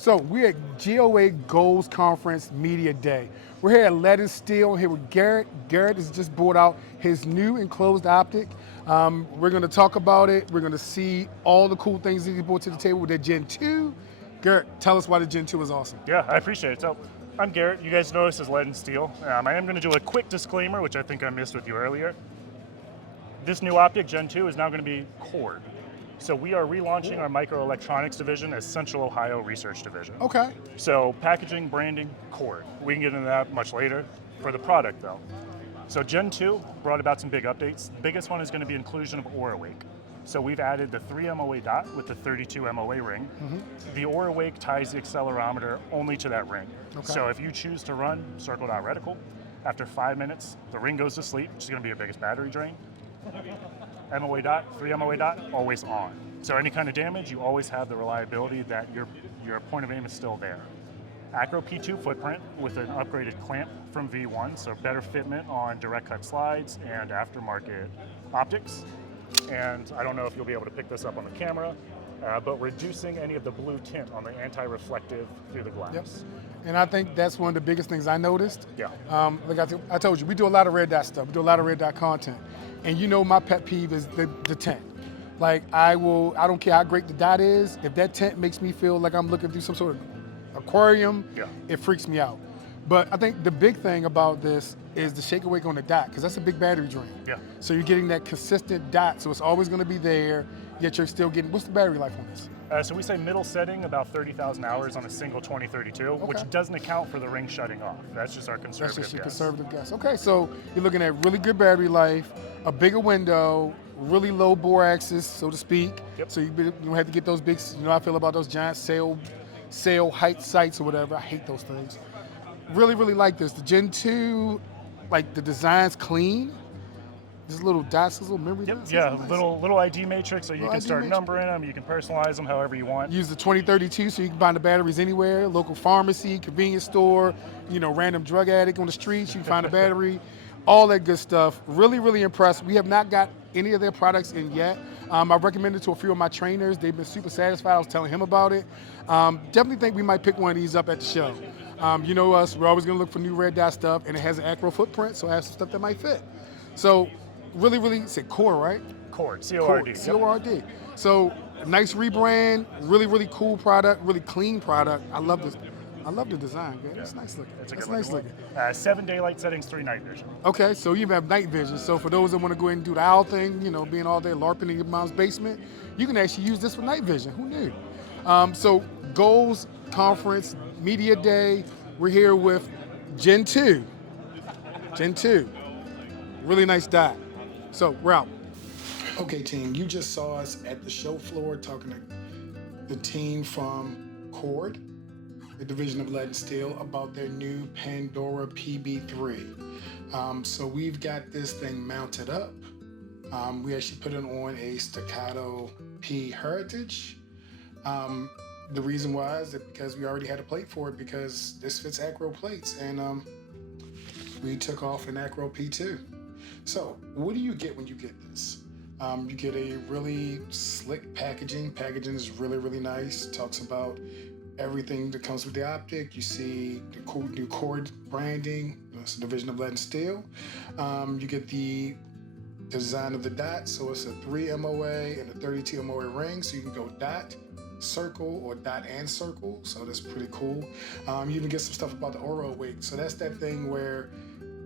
So we're at GOA Goals Conference Media Day. We're here at Lead and Steel, here with Garrett. Garrett has just brought out his new enclosed optic. We're gonna talk about it. We're gonna see all the cool things that he brought to the table with their Gen 2. Garrett, tell us why the Gen 2 is awesome. Yeah, I appreciate it. So, I'm Garrett. You guys know this is Lead and Steel. I am going to do a quick disclaimer, which I think I missed with you earlier. This new optic, Gen 2, is now going to be cord. So we are relaunching our microelectronics division as Central Ohio Research Division. Okay. So packaging, branding, cord. We can get into that much later. For the product, though. So Gen 2 brought about some big updates. The biggest one is going to be inclusion of Aura Wake. So we've added the 3 MOA dot with the 32 MOA ring. The Aura Wake ties the accelerometer only to that ring. Okay. So if you choose to run circle dot reticle, after 5 minutes, the ring goes to sleep, which is going to be your biggest battery drain. MOA dot, 3 MOA dot, always on. So any kind of damage, you always have the reliability that your point of aim is still there. ACRO P2 footprint with an upgraded clamp from V1, so better fitment on direct cut slides and aftermarket optics. And I don't know if you'll be able to pick this up on the camera, but reducing any of the blue tint on the anti-reflective through the glass. Yep. And I think that's one of the biggest things I noticed. Yeah. Like I told you, we do a lot of red dot stuff. We do a lot of red dot content. And you know my pet peeve is the tint. Like I don't care how great the dot is, if that tint makes me feel like I'm looking through some sort of aquarium, it freaks me out. But I think the big thing about this is the shake awake on the dot, because that's a big battery drain. Yeah. So you're getting that consistent dot, so it's always going to be there, yet you're still getting, what's the battery life on this? So we say middle setting about 30,000 hours on a single 2032, which doesn't account for the ring shutting off. That's just our conservative That's just your guess. conservative guess. Okay, so you're looking at really good battery life, a bigger window, really low bore axis, so to speak. Yep. So you don't have to get those big, you know how I feel about those giant sail height sights or whatever. I hate those things. Really, really like this. The Gen 2, like the design's clean. There's little dots, little memory dots. Yeah, Nice. little ID matrix, so you can ID start matrix. numbering them, you can personalize them however you want. Use the 2032 so you can find the batteries anywhere, local pharmacy, convenience store, random drug addict on the streets, you can find a battery, all that good stuff. Really, really impressed. We have not got any of their products in yet. I've recommended to a few of my trainers. They've been super satisfied. I was telling him about it. Definitely think we might pick one of these up at the show. You know us, we're always gonna look for new red dot stuff, and it has an ACRO footprint, so I have some stuff that might fit. So really, really, it's a core, right? Cord, C-O-R-D. C-O-R-D. So nice rebrand, really, really cool product, really clean product. I love this. I love the design, man. It's nice looking. It's a That's good nice looking looking. one. 7 daylight settings, 3 night vision. Okay, so you have night vision. So for those that want to go ahead and do the owl thing, being all day LARPing in your mom's basement, you can actually use this for night vision. Who knew? So Goals Conference Media Day. We're here with Gen 2. Gen 2. Really nice dot. So we're out. Okay, team, you just saw us at the show floor talking to the team from Cord, the division of Lead and Steel, about their new Pandora PB3. So we've got this thing mounted up. We actually put it on a staccato P Heritage. The reason why is that because we already had a plate for it, because this fits ACRO plates, and we took off an ACRO P2. So what do you get when you get this? You get a really slick packaging. Packaging is really, really nice. Talks about everything that comes with the optic. You see the cool new Cord branding. It's a division of Lead and Steel. You get the design of the dot. So it's a 3 MOA and a 32 MOA ring. So you can go dot, circle, or dot and circle. So that's pretty cool. You even get some stuff about the Aura Wake. So that's that thing where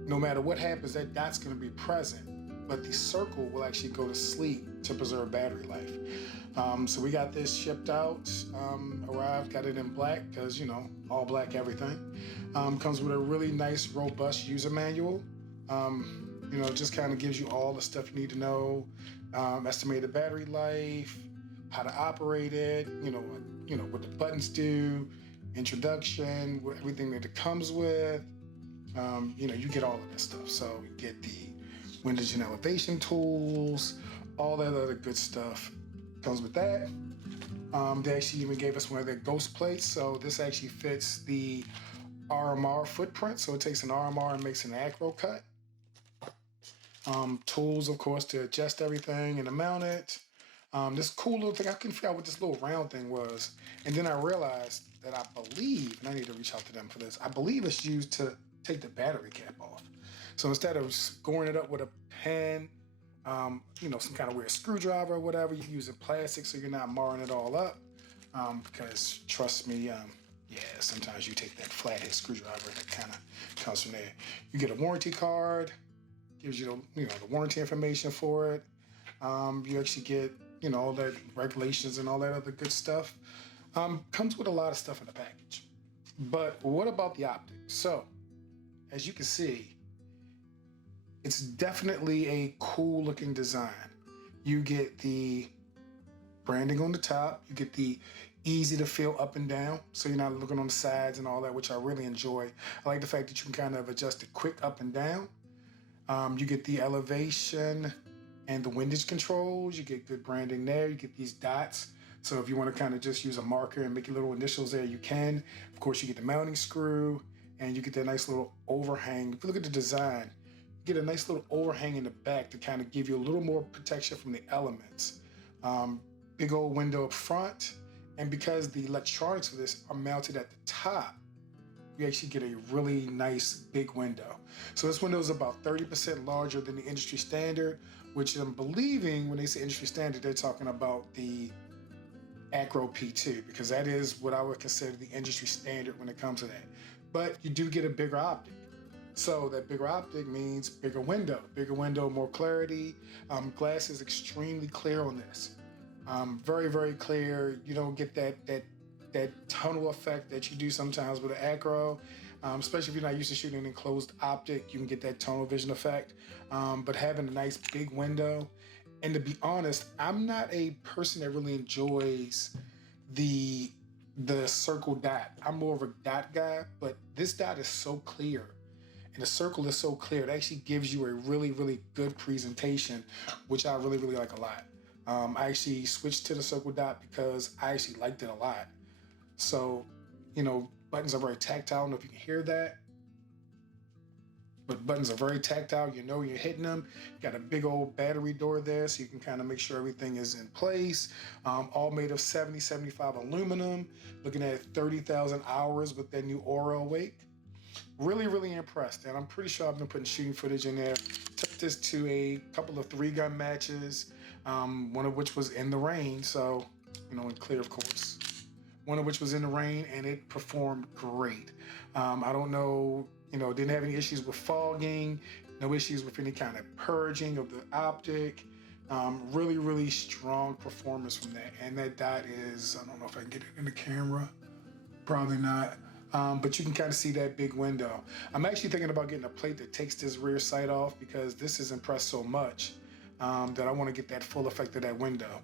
no matter what happens, that dot's going to be present, but the circle will actually go to sleep to preserve battery life. So we got this shipped out, arrived, got it in black, because, all black everything. Comes with a really nice, robust user manual. It just kind of gives you all the stuff you need to know, estimated battery life, how to operate it, what the buttons do, introduction, everything that it comes with. You get all of that stuff. So you get the windows and elevation tools, all that other good stuff comes with that. They actually even gave us one of their ghost plates. So this actually fits the RMR footprint. So it takes an RMR and makes an ACRO cut. Tools, of course, to adjust everything and to mount it. This cool little thing, I couldn't figure out what this little round thing was. And then I realized that I believe, and I need to reach out to them for this, I believe it's used to take the battery cap off. So instead of scoring it up with a pen, some kind of weird screwdriver or whatever, you're using plastic so you're not marring it all up. Because trust me, sometimes you take that flathead screwdriver and it kind of comes from there. You get a warranty card, gives you the warranty information for it. You actually get all that regulations and all that other good stuff. Comes with a lot of stuff in the package. But what about the optic? So, as you can see, it's definitely a cool looking design. You get the branding on the top, you get the easy to feel up and down, so you're not looking on the sides and all that, which I really enjoy. I like the fact that you can kind of adjust it quick up and down. You get the elevation and the windage controls. You get good branding there. You get these dots. So if you want to kind of just use a marker and make your little initials there, you can. Of course, you get the mounting screw and you get that nice little overhang. If you look at the design, you get a nice little overhang in the back to kind of give you a little more protection from the elements. Big old window up front. And because the electronics for this are mounted at the top, you actually get a really nice big window. So this window is about 30% larger than the industry standard, which I'm believing when they say industry standard, they're talking about the ACRO P2, because that is what I would consider the industry standard when it comes to that. But you do get a bigger optic. So that bigger optic means bigger window, more clarity. Glass is extremely clear on this. Very, very clear. You don't get that tunnel effect that you do sometimes with an ACRO, especially if you're not used to shooting an enclosed optic, you can get that tunnel vision effect. But having a nice big window, and to be honest, I'm not a person that really enjoys the circle dot. I'm more of a dot guy, but this dot is so clear, and the circle is so clear, it actually gives you a really, really good presentation, which I really, really like a lot. I actually switched to the circle dot because I actually liked it a lot. So, buttons are very tactile. I don't know if you can hear that, but buttons are very tactile. You know you're hitting them. You got a big old battery door there, so you can kind of make sure everything is in place. All made of 70-75 aluminum. Looking at 30,000 hours with that new Aura Awake. Really, really impressed. And I'm pretty sure I've been putting shooting footage in there. Took this to a couple of 3-gun matches, one of which was in the rain. So, in clear, of course. One of which was in the rain, and it performed great. I don't know, didn't have any issues with fogging, no issues with any kind of purging of the optic. Really, really strong performance from that. And that dot is, I don't know if I can get it in the camera, probably not. But you can kind of see that big window. I'm actually thinking about getting a plate that takes this rear sight off, because this has impressed so much that I want to get that full effect of that window.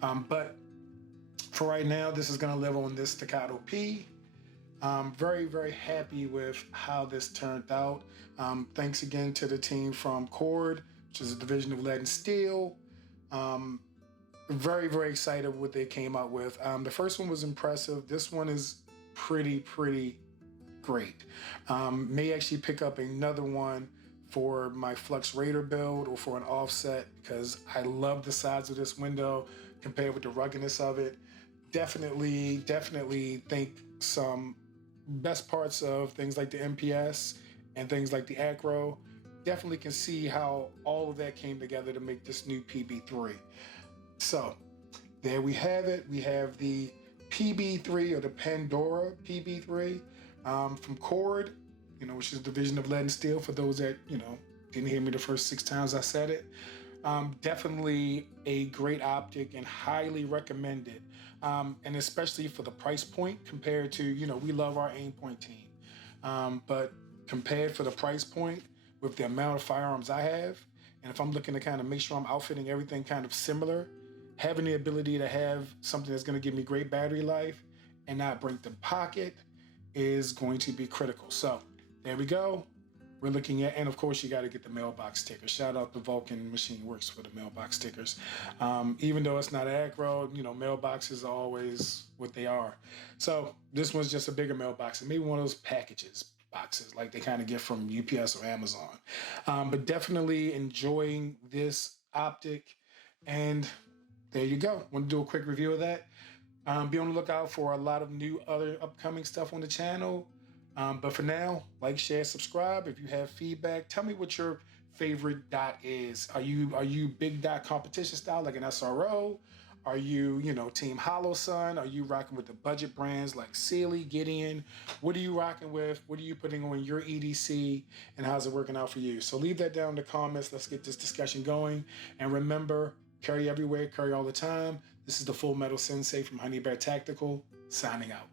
But for right now, this is going to live on this Staccato P. I'm very, very happy with how this turned out. Thanks again to the team from Cord, which is a division of Lead and Steel. Very, very excited what they came out with. The first one was impressive. This one is pretty great. May actually pick up another one for my Flux Raider build or for an offset, because I love the size of this window compared with the ruggedness of it. Definitely think some best parts of things like the MPS and things like the ACRO. Definitely can see how all of that came together to make this new PB3. So there we have it. We have the PB3, or the Pandora PB3 from Cord, which is a division of Lead and Steel, for those that, didn't hear me the first 6 times I said it. Definitely a great optic and highly recommended. And especially for the price point compared to, we love our Aimpoint team. But compared for the price point with the amount of firearms I have, and if I'm looking to kind of make sure I'm outfitting everything kind of similar, having the ability to have something that's going to give me great battery life and not break the pocket is going to be critical. So there we go. We're looking at, and of course you got to get the mailbox sticker. Shout out to Vulcan Machine Works for the mailbox stickers. Even though it's not ACRO, mailboxes are always what they are. So this one's just a bigger mailbox, and maybe one of those boxes like they kind of get from UPS or Amazon. But definitely enjoying this optic, and there you go. Want to do a quick review of that. Be on the lookout for a lot of new other upcoming stuff on the channel. But for now, like, share, subscribe. If you have feedback, tell me what your favorite dot is. Are you big dot competition style like an SRO? Are you, Team Hollow Sun? Are you rocking with the budget brands like Sealy, Gideon? What are you rocking with? What are you putting on your EDC? And how's it working out for you? So leave that down in the comments. Let's get this discussion going. And remember, carry everywhere, carry all the time. This is the Full Metal Sensei from Honey Bear Tactical, signing out.